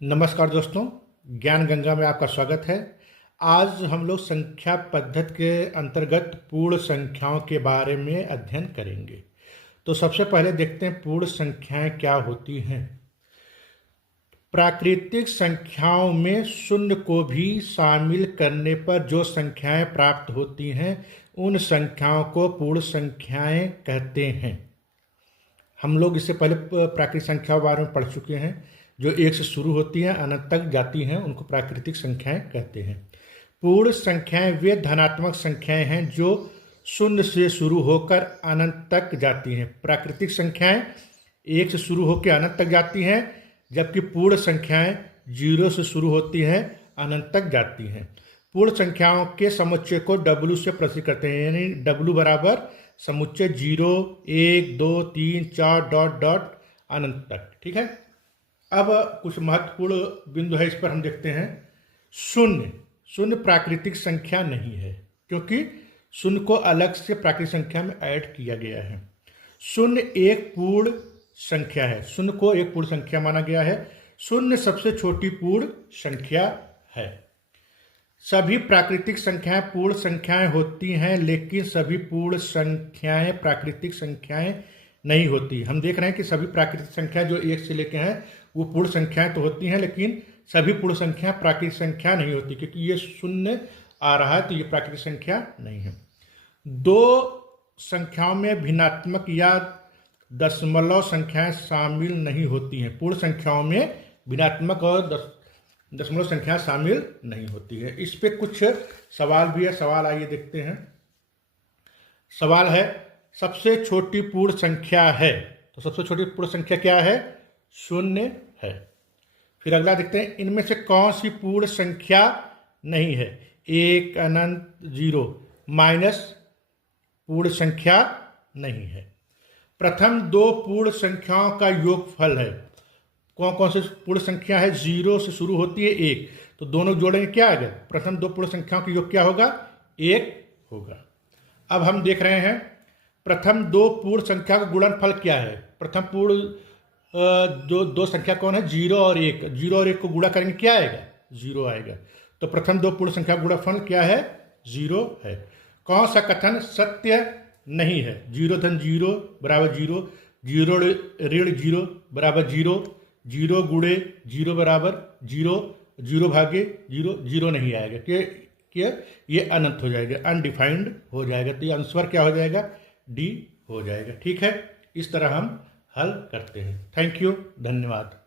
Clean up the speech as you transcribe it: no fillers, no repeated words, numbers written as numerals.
नमस्कार दोस्तों, ज्ञान गंगा में आपका स्वागत है। आज हम लोग संख्या पद्धति के अंतर्गत पूर्ण संख्याओं के बारे में अध्ययन करेंगे। तो सबसे पहले देखते हैं पूर्ण संख्याएं क्या होती हैं। प्राकृतिक संख्याओं में शून्य को भी शामिल करने पर जो संख्याएं प्राप्त होती हैं उन संख्याओं को पूर्ण संख्याएं कहते हैं। हम लोग इससे पहले प्राकृतिक संख्याओं के बारे में पढ़ चुके हैं। जो एक से शुरू होती हैं अनंत तक जाती हैं उनको प्राकृतिक संख्याएं कहते हैं। पूर्ण संख्याएं वे धनात्मक संख्याएं हैं जो शून्य से शुरू होकर अनंत तक जाती हैं। प्राकृतिक संख्याएं एक से शुरू होकर अनंत तक जाती हैं, जबकि पूर्ण संख्याएं जीरो से शुरू होती हैं अनंत तक जाती हैं। पूर्ण संख्याओं के समुच्चय को W से प्रस्तुत करते हैं, यानी W बराबर समुच्चय 0, 1, 2, 3, 4 डॉट डॉट अनंत तक। ठीक है। अब कुछ महत्वपूर्ण बिंदु है, इस पर हम देखते हैं। शून्य प्राकृतिक संख्या नहीं है, क्योंकि शून्य को अलग से प्राकृतिक संख्या में ऐड किया गया है। शून्य एक पूर्ण संख्या है, शून्य को एक पूर्ण संख्या माना गया है। शून्य सबसे छोटी पूर्ण संख्या है। सभी प्राकृतिक संख्याएं पूर्ण संख्याएं होती हैं, लेकिन सभी पूर्ण संख्याएं प्राकृतिक संख्याएं नहीं होती। हम देख रहे हैं कि सभी प्राकृतिक संख्याएं जो एक से लेके हैं वो पूर्ण संख्याएं तो होती हैं, लेकिन सभी पूर्ण संख्या प्राकृतिक संख्या नहीं होती, क्योंकि ये शून्य आ रहा है तो ये प्राकृतिक संख्या नहीं है। दो संख्याओं में भिन्नात्मक या दशमलव संख्याएं शामिल नहीं होती हैं। पूर्ण संख्याओं में भिन्नात्मक और दशमलव संख्या शामिल नहीं होती है। इस पे कुछ सवाल भी है। सवाल आइए देखते हैं। सवाल है, सबसे छोटी पूर्ण संख्या है, तो सबसे छोटी पूर्ण संख्या क्या है? शून्य है। फिर अगला देखते हैं, इनमें से कौन सी पूर्ण संख्या नहीं है? एक, अनंत, 0, माइनस पूर्ण संख्या नहीं है। प्रथम दो पूर्ण संख्याओं का योगफल है। कौन कौन सी पूर्ण संख्या है? 0 से शुरू होती है 1, तो दोनों जोड़ेंगे क्या आ गया? प्रथम दो पूर्ण संख्याओं का योग क्या होगा? 1 होगा। अब हम देख रहे हैं प्रथम दो पूर्ण संख्या का गुणनफल क्या है। प्रथम पूर्ण दो संख्या कौन है? 0 और 1। 0 और 1 को गुणा करेंगे क्या आएगा? 0 आएगा। तो प्रथम दो पूर्ण संख्या गुणनफल क्या है? 0 है। कौन सा कथन सत्य नहीं है? 0 धन 0 बराबर 0, 0 ऋण 0 बराबर 0, 0 गुणे 0 बराबर 0, 0 भागे 0, 0 नहीं आएगा कि ये अनंत हो जाएगा, अनडिफाइंड हो जाएगा। तो ये आंसर क्या हो जाएगा? डी हो जाएगा। ठीक है। इस तरह हम हल करते हैं। थैंक यू, धन्यवाद।